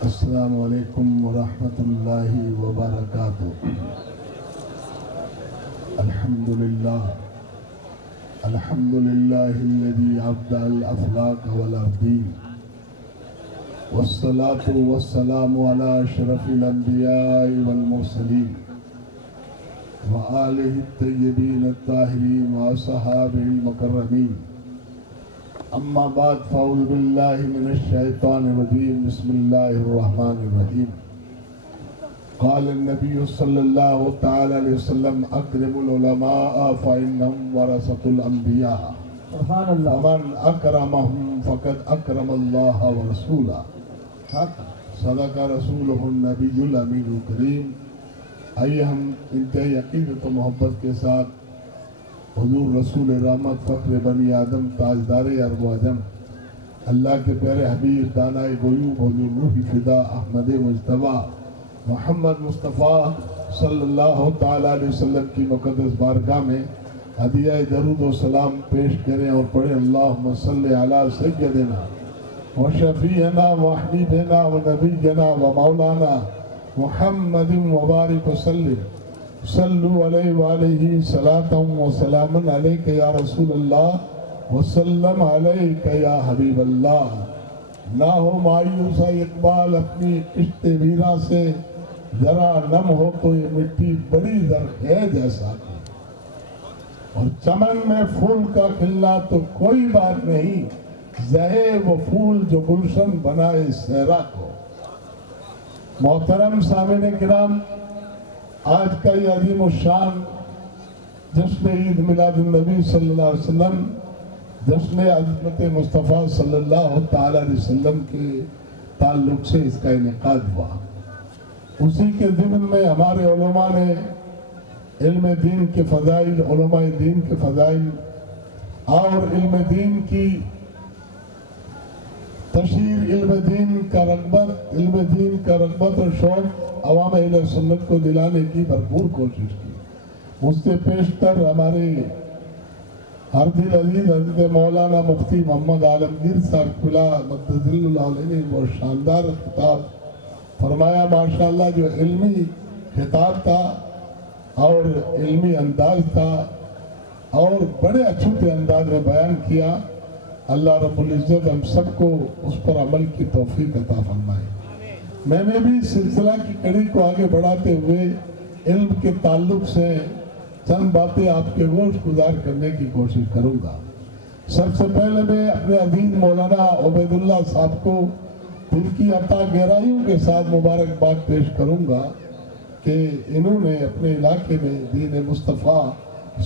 السلام علیکم ورحمۃ اللہ وبرکاتہ۔ الحمد للہ الذی ابدع الافلاک والارضین، والصلاة والسلام علی اشرف الانبیاء والمرسلین وآلہ الطیبین الطاہرین واصحابہ المکرمین۔ اما بعد فاعوذ باللہ من الشیطان الرجیم، بسم اللہ الرحمن الرحیم۔ قال النبی صلی اللہ تعالی علیہ وسلم اکرم العلماء فإنهم ورثة الانبیاء، سبحان اللہ۔ ومن اکرمهم فقد اکرم اللہ ورسولہ، صدق رسولہ النبی الامین الکریم۔ آئیے ہم انتہائی عقیدت و محبت کے ساتھ حضور رسول رحمت فخر بنی آدم تاجدار عرب و عجم اللہ کے پیارے حبیب دانائے غیوب حضور روحی فدا احمد مجتبی محمد مصطفیٰ صلی اللہ تعالیٰ علیہ وسلم کی مقدس بارگاہ میں ہدیہ درود و سلام پیش کریں اور پڑھیں اللہم صلی علی سیدنا و شفیعنا و حبیبنا و نبینا و مولانا محمد مبارک وسلم۔ صلو علیہ وآلہ صلاۃ و سلام علیک یا رسول اللہ وسلم علیک یا حبیب اللہ۔ نہ ہو مایوس اقبال اپنی کشت ویرا سے، ذرا نم ہو تو یہ مٹی بڑی زرخیز ایسا کی، اور چمن میں پھول کا کھلنا تو کوئی بات نہیں، زہے وہ پھول جو گلشن بنائے صحرا کو۔ محترم سامعین کرام، آج کا یہ عظیم الشان جشن عید میلاد النبی صلی اللہ علیہ وسلم، جشن عظمت مصطفیٰ صلی اللہ تعالیٰ علیہ وسلم کے تعلق سے اس کا انعقاد ہوا۔ اسی کے ضمن میں ہمارے علماء نے علم دین کے فضائل، علماء دین کے فضائل اور علم دین کی تشہیر، علم دین کا رغبت اور شوق عوام اہل سنت کو دلانے کی بھرپور کوشش کی۔ مجھ سے پیشتر ہمارے ہر دل عزیز حضرت مولانا مفتی محمد عالمگیر صاحب قلع مدظل اللہ علیہ نے وہ شاندار خطاب فرمایا، ماشاءاللہ، جو علمی خطاب تھا اور علمی انداز تھا اور بڑے اچھوتے انداز میں بیان کیا۔ اللہ رب العزت ہم سب کو اس پر عمل کی توفیق عطا فرمائے۔ میں نے بھی سلسلہ کی کڑی کو آگے بڑھاتے ہوئے علم کے تعلق سے چند باتیں آپ کے گوش گزار کرنے کی کوشش کروں گا۔ سب سے پہلے میں اپنے عزیز مولانا عبید اللہ صاحب کو دل کی عطا گہرائیوں کے ساتھ مبارکباد پیش کروں گا کہ انہوں نے اپنے علاقے میں دین مصطفیٰ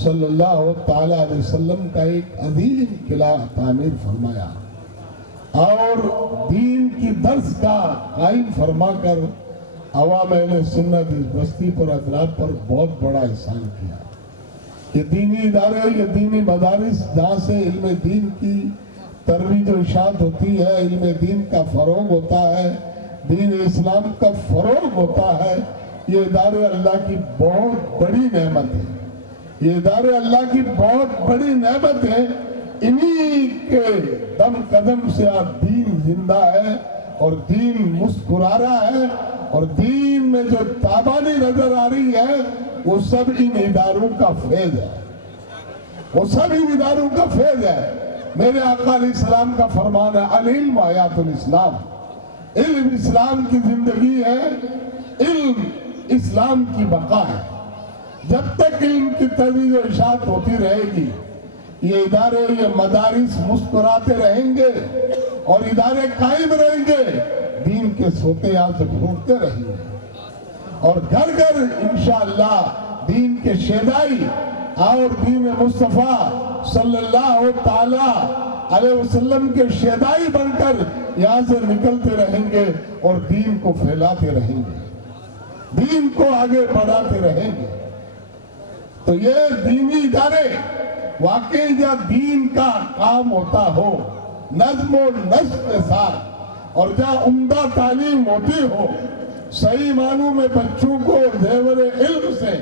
صلی اللہ تعالیٰ علیہ وسلم کا ایک عظیم قلعہ تعمیر فرمایا اور دین کی درس کا قائم فرما کر عوام اہل سنت اس بستی پر حضرات پر بہت بڑا احسان کیا۔ یہ دینی ادارے، یہ دینی مدارس جہاں سے علم دین کی ترویج و اشاعت ہوتی ہے، علم دین کا فروغ ہوتا ہے، دین اسلام کا فروغ ہوتا ہے، یہ ادارے اللہ کی بہت بڑی نعمت ہے۔ یہ ادارے اللہ کی بہت بڑی نعمت ہے۔ انہی کے دم قدم سے آج دین زندہ ہے اور دین مسکرا رہا ہے، اور دین میں جو تابانی نظر آ رہی ہے وہ سب ان اداروں کا فیض ہے، وہ سب ان اداروں کا فیض ہے۔ میرے آقا علیہ السلام کا فرمان ہے، العلم حیات الاسلام، علم اسلام کی زندگی ہے، علم اسلام کی بقا ہے۔ جب تک علم کی ترویج و اشاعت ہوتی رہے گی، یہ ادارے، یہ مدارس مسکراتے رہیں گے اور ادارے قائم رہیں گے، دین کے سوتے یہاں سے پھوٹتے رہیں گے، اور گھر گھر انشاءاللہ دین کے شیدائی اور دین مصطفیٰ صلی اللہ تعالیٰ علیہ وسلم کے شیدائی بن کر یہاں سے نکلتے رہیں گے اور دین کو پھیلاتے رہیں گے، دین کو آگے بڑھاتے رہیں گے۔ تو یہ دینی ادارے واقعی جہاں دین کا کام ہوتا ہو، نظم و نسق کے ساتھ، اور جہاں عمدہ تعلیم ہوتی ہو، صحیح معنوں میں بچوں کو زیور علم سے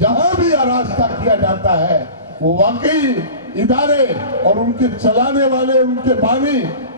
جہاں بھی آراستہ کیا جاتا ہے، وہ واقعی ادارے اور ان کے چلانے والے، ان کے بانی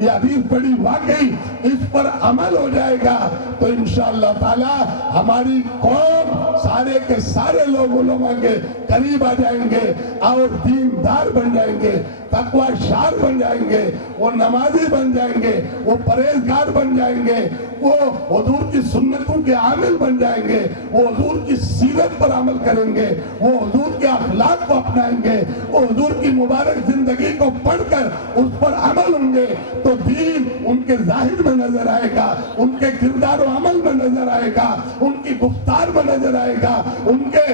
یہ حدیث پڑھی واقعی اس پر عمل ہو جائے گا تو انشاءاللہ تعالی ہماری قوم سارے کے سارے لوگ علماء کے قریب آ جائیں گے اور دیندار بن جائیں گے، تقوی شار بن جائیں گے، وہ نمازی بن جائیں گے، وہ پرہیزگار بن جائیں گے، وہ حضور کی سنتوں کے عامل بن جائیں گے، وہ حضور کی سیرت پر عمل کریں گے، وہ حضور کے اخلاق کو اپنائیں گے، وہ حضور کی مبارک زندگی کو پڑھ کر اس پر عمل ہوں گے تو دین ان کے ظاہر میں نظر آئے گا، ان کے کردار و عمل میں نظر آئے گا، ان کی گفتار میں نظر آئے گا، ان کے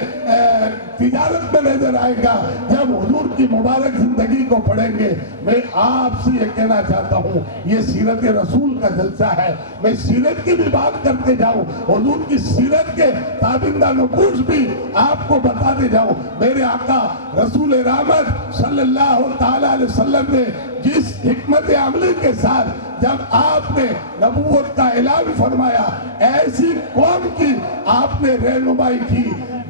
تجارت میں نظر آئے گا۔ جب حضور کی مبارک زندگی کو پڑھیں گے، میں آپ سے یہ کہنا چاہتا ہوں، یہ سیرت رسول کا جلسہ ہے، میں سیرت کی بھی بات کرتے جاؤں، حضور کی سیرت کے تابندہ نقوش بھی آپ کو بتاتے جاؤں۔ میرے آقا رسول رحمت صلی اللہ تعالی علیہ وسلم نے جس حکمت عملی کے ساتھ جب آپ نے نبوت کا اعلان فرمایا، ایسی قوم کی آپ نے رہنمائی کی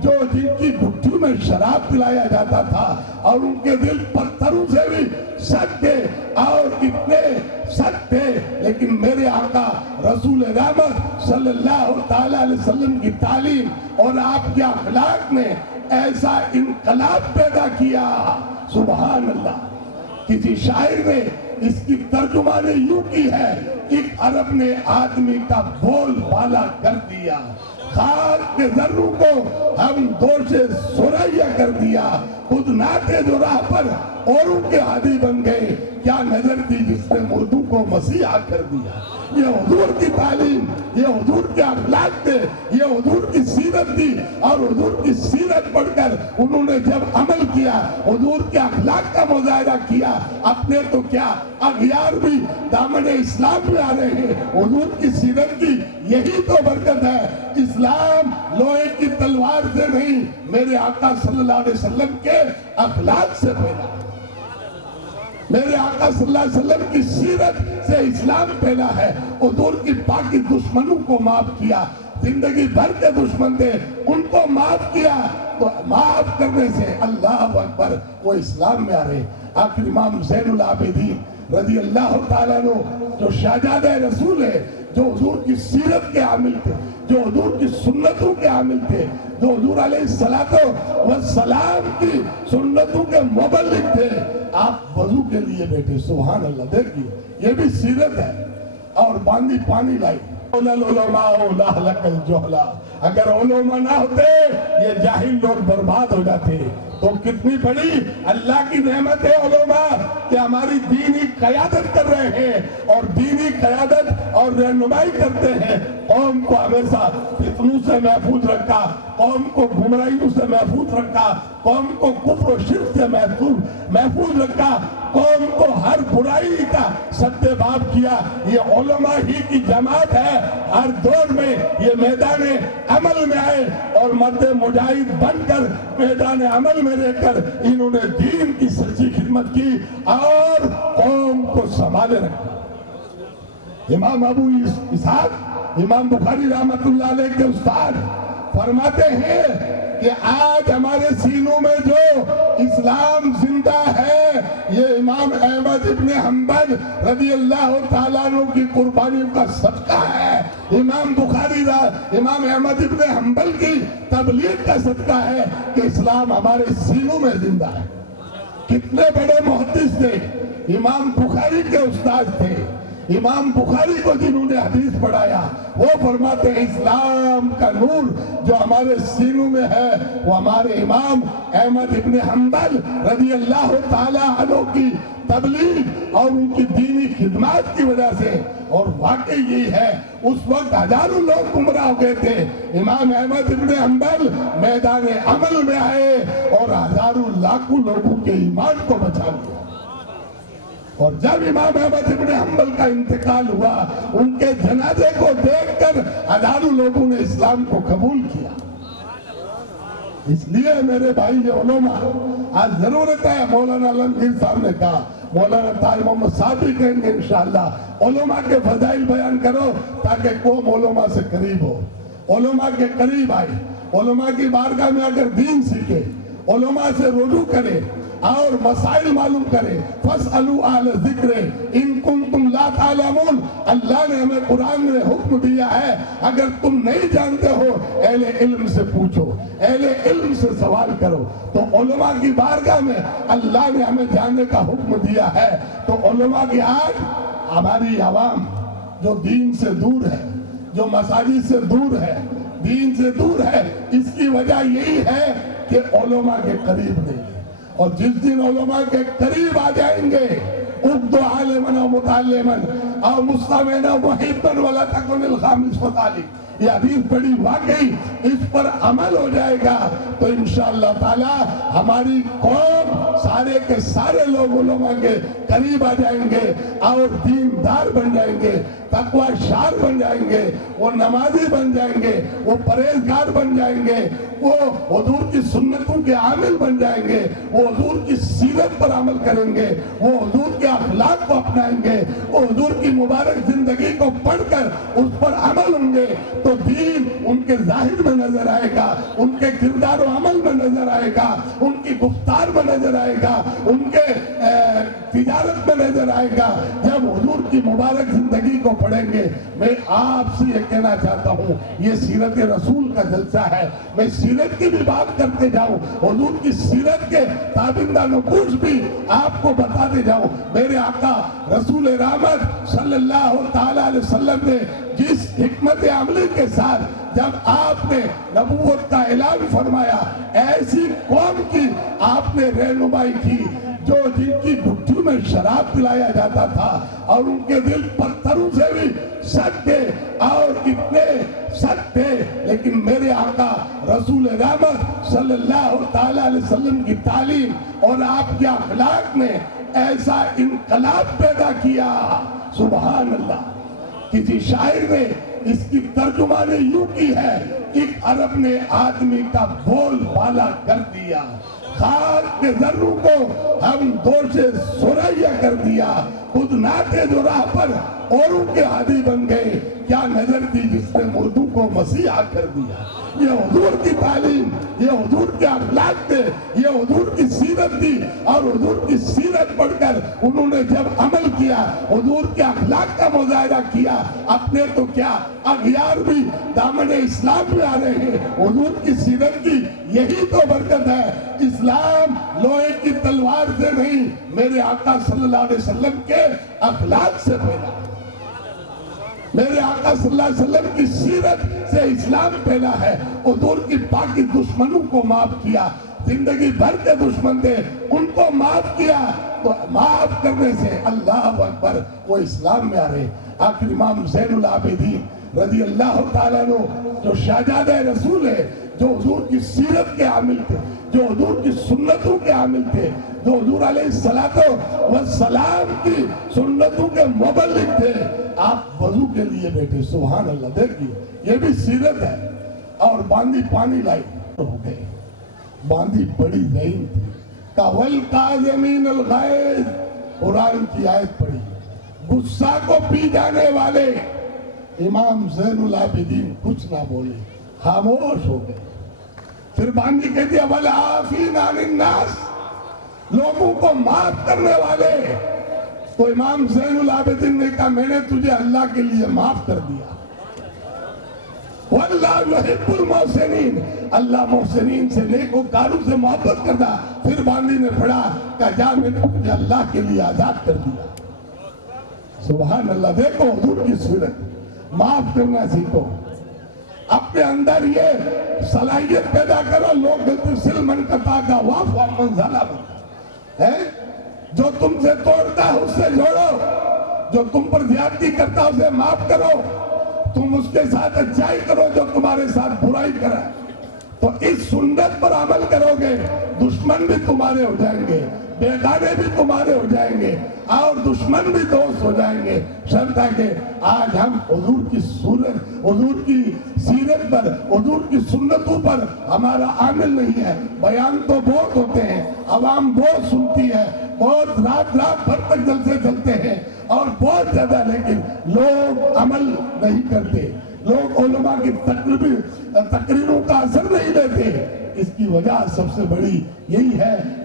جو جن کی گھٹی میں شراب پلایا جاتا تھا اور ان کے دل پتھروں سے بھی سخت تھے اور اتنے سخت تھے، لیکن میرے آقا رسول رحمت صلی اللہ تعالی علیہ وسلم کی تعلیم اور آپ کے اخلاق نے ایسا انقلاب پیدا کیا، سبحان اللہ۔ کسی شاعر نے اس کی ترجمانی یوں کی ہے، ایک عرب نے آدمی کا بول بالا کر دیا، خاک کے ذروں کو ہم دوش سریا کر دیا، خود ناٹے جو راہ پر اوروں کے عادی بن گئے، کیا نظر تھی جس نے مردوں کو مسیحا کر دیا۔ یہ حضور کی تعلیم، یہ حضور کے اخلاق تھے، یہ حضور کی سیرت تھی، اور حضور کی سیرت پڑھ کر انہوں نے جب عمل کیا، حضور کے اخلاق کا مظاہرہ کیا، اپنے تو کیا اغیار بھی دامن اسلام میں آ رہے ہیں۔ حضور کی سیرت کی یہی تو برکت ہے، اسلام لوہے کی تلوار سے نہیں، میرے آقا صلی اللہ علیہ وسلم کے اخلاق سے پھیلا، میرے آقا صلی اللہ علیہ وسلم کی سیرت سے اسلام پھیلا ہے۔ حضور کی پاکی دشمنوں کو معاف کیا، زندگی بھر کے دشمن تھے ان کو معاف کیا، تو معاف کرنے سے اللہ اکبر وہ اسلام میں آ رہے۔ آخر امام زین العابدین رضی اللہ تعالیٰ عنہ جو شہزادہ رسول ہے، جو حضور کی سیرت کے عامل تھے، جو حضور کی سنتوں کے عامل تھے، جو حضور علیہ السلام کی سنتوں کے مبلغ تھے، آپ وضو کے لیے بیٹھے، سبحان اللہ، دیکھیے یہ بھی سیرت ہے، اور باندھی پانی لائی۔ اگر علماء نہ ہوتے یہ جاہل لوگ برباد ہو جاتے۔ تو کتنی بڑی اللہ کی نعمت ہے علماء کہ ہماری دینی قیادت کر رہے ہیں، اور دینی قیادت اور رہنمائی کرتے ہیں، قوم کو ہمیشہ فتنوں سے محفوظ رکھا، قوم کو گمراہیوں سے محفوظ رکھا، قوم کو کفر و شرک سے محفوظ رکھا، قوم کو ہر برائی کا سد باب کیا۔ یہ علماء ہی کی جماعت ہے، ہر دور میں یہ میدان عمل میں آئے اور مرد مجاہد بن کر میدان عمل میں رہ کر انہوں نے دین کی سچی خدمت کی اور قوم کو سنبھالے رکھا۔ امام ابو اسحاق، امام بخاری رحمت اللہ علیہ کے استاد فرماتے ہیں کہ آج ہمارے سینوں میں جو اسلام زندہ ہے یہ امام احمد ابن حنبل رضی اللہ تعالیٰ عنہ کی قربانیوں کا صدقہ ہے، امام احمد ابن حنبل کی تبلیغ کا صدقہ ہے کہ اسلام ہمارے سینوں میں زندہ ہے۔ کتنے بڑے محدث تھے، امام بخاری کے استاد تھے، امام بخاری کو جنہوں نے حدیث پڑھایا وہ فرماتے ہیں اسلام کا نور جو ہمارے سینوں میں ہے وہ ہمارے امام احمد ابن حنبل رضی اللہ تعالی عنہ کی تبلیغ اور ان کی دینی خدمات کی وجہ سے۔ اور واقعی یہی ہے، اس وقت ہزاروں لوگ گمراہ ہو گئے تھے، امام احمد ابن حنبل میدان عمل میں آئے اور ہزاروں لاکھوں لوگوں کے ایمان کو بچا لیا۔ اور جب امام احمد ابن حنبل کا انتقال ہوا ان کے جنازے کو دیکھ کر ہزاروں لوگوں نے اسلام کو قبول کیا۔ اس لیے میرے بھائی یہ علماء آج ضرورت ہے، مولانا عالمگیر صاحب نے کہا، مولانا طاہر محمد صاحب بھی کہیں گے انشاءاللہ علماء کے فضائل بیان کرو تاکہ قوم علماء سے قریب ہو، علماء کے قریب آئے، علماء کی بارگاہ میں اگر دین سیکھے، علماء سے رجوع کرے، اور مسائل معلوم کریں. فَاسْأَلُوا أَهْلَ الذِّكْرِ إِن كُنتُمْ لَا تَعْلَمُونَ. اللہ نے ہمیں قرآن میں حکم دیا ہے اگر تم نہیں جانتے ہو اہل علم سے پوچھو, اہل علم سے سوال کرو. تو علماء کی بارگاہ میں اللہ نے ہمیں جاننے کا حکم دیا ہے. تو علماء کی آج ہماری عوام جو دین سے دور ہے, جو مساجد سے دور ہے, دین سے دور ہے, اس کی وجہ یہی ہے کہ علماء کے قریب نہیں ہے. اور جس دن علماء کے قریب آ جائیں گے, اُبْدُ عَالِمًا وَمُتَعَلِّمًا اور مُسْتَمِعًا وَمُحِبًّا وَلَا تَكُنِ الْخَامِسَ فَطَالِبًا, یہ حدیث بڑی واقعی اس پر عمل ہو جائے گا تو انشاءاللہ تعالی ہماری قوم سارے کے سارے لوگ علماء کے قریب آ جائیں گے اور دیندار بن جائیں گے, تقوی شار بن جائیں گے, وہ نمازی بن جائیں گے, وہ پرہیزگار بن جائیں گے, وہ حضور کی سنتوں کے عامل بن جائیں گے, وہ حضور کی سیرت پر عمل کریں گے, وہ حضور کے اخلاق کو اپنائیں گے, وہ حضور کی مبارک زندگی کو پڑھ کر اس پر عمل ہوں گے. تو دین ان کے ظاہر میں نظر آئے گا, ان کے کردار و عمل میں نظر آئے گا, ان کی گفتار میں نظر آئے گا, ان کے تجارت میں نظر آئے گا. جب حضور کی مبارک زندگی کو پڑھیں گے. میں آپ سے یہ کہنا چاہتا ہوں, یہ سیرت رسول کا جلسہ ہے, میں سیرت کی بھی بات کرتے جاؤں, حضور کی سیرت کے تابندہ نقوش بھی آپ کو بتاتے جاؤں. میرے آقا رسول رحمت صلی اللہ تعالیٰ علیہ وسلم نے جس حکمت عملی کے ساتھ جب آپ نے نبوت کا اعلان فرمایا, ایسی قوم کی آپ نے رہنمائی کی جو جن کی گھٹی میں شراب پلایا جاتا تھا اور ان کے دل پتھروں سے بھی سخت تھے اور اتنے سخت تھے, لیکن میرے آقا رسول رحمت صلی اللہ تعالیٰ علیہ وسلم کی تعلیم اور آپ کے اخلاق نے ایسا انقلاب پیدا کیا. سبحان اللہ. کسی شاعر نے اس کی ترجمانی یوں کی ہے, ایک عرب نے آدمی کا بول بالا کر دیا, خاک کے ذروں کو ہم دوش سریا کر دیا, خود ناٹے جو راہ پر اوروں کے عادی بن گئے, کیا نظر تھی جس نے مردوں کو مسیحا کر دیا. یہ حضور کی تعلیم, یہ حضور کے اخلاق تھے, یہ حضور کی سیرت تھی, اور حضور کی سیرت پڑھ کر انہوں نے جب عمل کیا, حضور کے اخلاق کا مظاہرہ کیا, اپنے تو کیا اغیار بھی دامن اسلام میں آ رہے ہیں. حضور کی سیرت کی یہی تو برکت ہے. اسلام لوہے کی تلوار سے نہیں, میرے آقا صلی اللہ علیہ وسلم کے اخلاق سے پھیلا. میرے آقا صلی اللہ علیہ وسلم کی سیرت سے اسلام پھیلا ہے. حضور کی پاکی دشمنوں کو معاف کیا, زندگی بھر کے دشمن تھے ان کو معاف کیا, تو معاف کرنے سے اللہ اکبر وہ اسلام میں آ رہے. آخر امام زین العابدین رضی اللہ تعالیٰ عنہ جو شہزادہ رسول ہے, جو حضور کی سیرت کے عامل تھے, جو حضور کی سنتوں کے عامل تھے, جو حضور علیہ السلام کی سنتوں کے مبلغ تھے, آپ وضو کے لیے بیٹھے. سبحان اللہ. دیکھیے یہ بھی سیرت ہے. اور باندھی پانی لائی ہو گئے, باندھی بڑی ذہین تھی. وَالْقَاذِمِينَ الْغَيْظَ قرآن کی آیت پڑھی. غصہ کو پی جانے والے امام زین العابدین کچھ نہ بولے, خاموش ہو گئے. پھر باندھی کہتی ہے وَالْعَافِينَ عَنِ النَّاسِ, لوگوں کو معاف کرنے والے. تو امام زین العابدین نے کہا میں نے تجھے اللہ کے لیے معاف کر دیا. وَاللَّهُ يُحِبُّ الْمُحْسِنِينَ, اللہ محسنین سے نیکوکاروں سے محبت کرتا. پھر باندھی نے پڑھا کہ جا میں نے تجھے اللہ کے لیے آزاد کر دیا. سبحان اللہ. دیکھو حضور کی سیرت, معاف کرنا سیکھو, اپنے اندر یہ صلاحیت پیدا کرو. لوگ سل من قطع کا واف من ظلم ہے, جو تم سے توڑتا ہے اس سے جوڑو, جو تم پر زیادتی کرتا ہے اسے معاف کرو, تم اس کے ساتھ اچھائی کرو جو تمہارے ساتھ برائی کرے. تو اس سنت پر عمل کرو گے, دشمن بھی تمہارے ہو جائیں گے, بیگانے بھی تمہارے ہو جائیں گے, اور دشمن بھی دوست ہو جائیں گے. شرط ہے کہ آج ہم حضور کی صورت, حضور کی سیرت پر, حضور کی سنتوں پر ہمارا عامل نہیں ہے. بیان تو بہت ہوتے ہیں, عوام بہت سنتی ہے, بہت رات بھر تک جلسے چلتے ہیں اور بہت زیادہ, لیکن لوگ عمل نہیں کرتے. لوگ علماء کی تقریروں کا اثر نہیں لیتے. اس کی وجہ سب سے بڑی یہی ہے